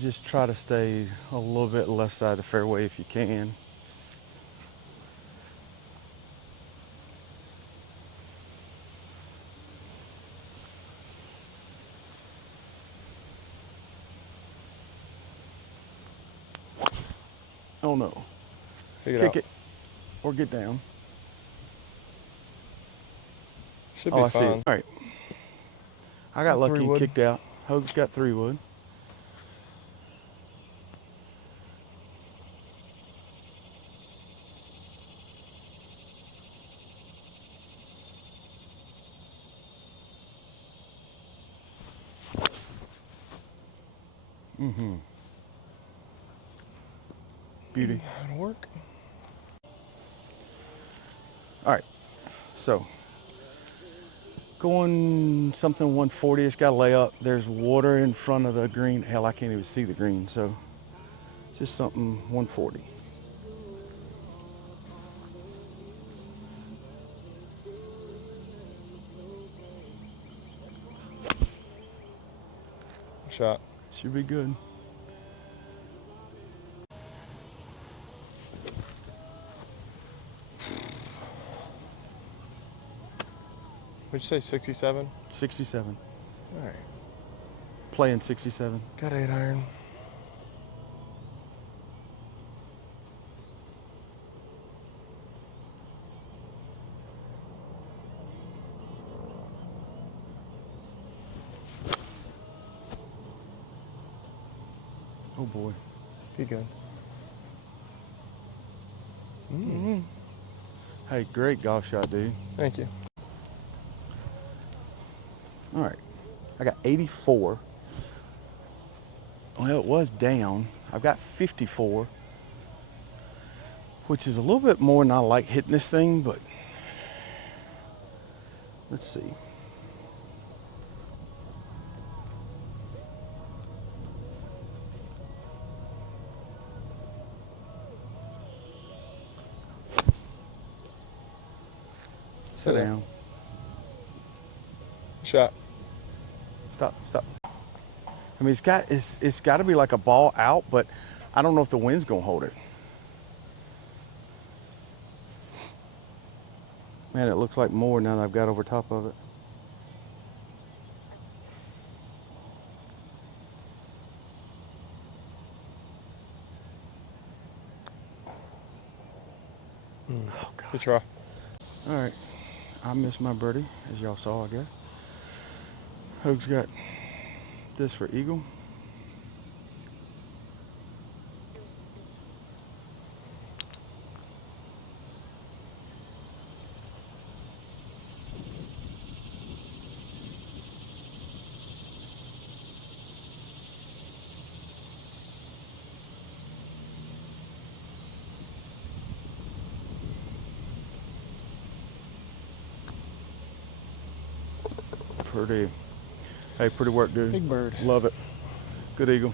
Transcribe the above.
Just try to stay a little bit left side of the fairway if you can. Oh no. Kick it or get down. Should be fine. I see it. All right. I got lucky and kicked out. Hoag's got 3-wood. Mm-hmm. Beauty. That'll work. All right. So going something 140, it's got to lay up. There's water in front of the green. Hell, I can't even see the green. So just something 140. Shot. Should be good. What'd you say, 67? 67. All right. Playing 67. Got 8 iron. Oh boy. Be good. Mm-hmm. Hey, great golf shot, dude. Thank you. All right. I got 84. Well, it was down. I've got 54, which is a little bit more than I like hitting this thing, but let's see. Sit down. Shot. Stop. I mean, it's got to be like a ball out, but I don't know if the wind's gonna hold it. Man, it looks like more now that I've got over top of it. Oh, God. Good try. All right. I missed my birdie, as y'all saw, I guess. Hoag's got this for eagle. Pretty. Hey, pretty work, dude. Big bird. Love it. Good eagle.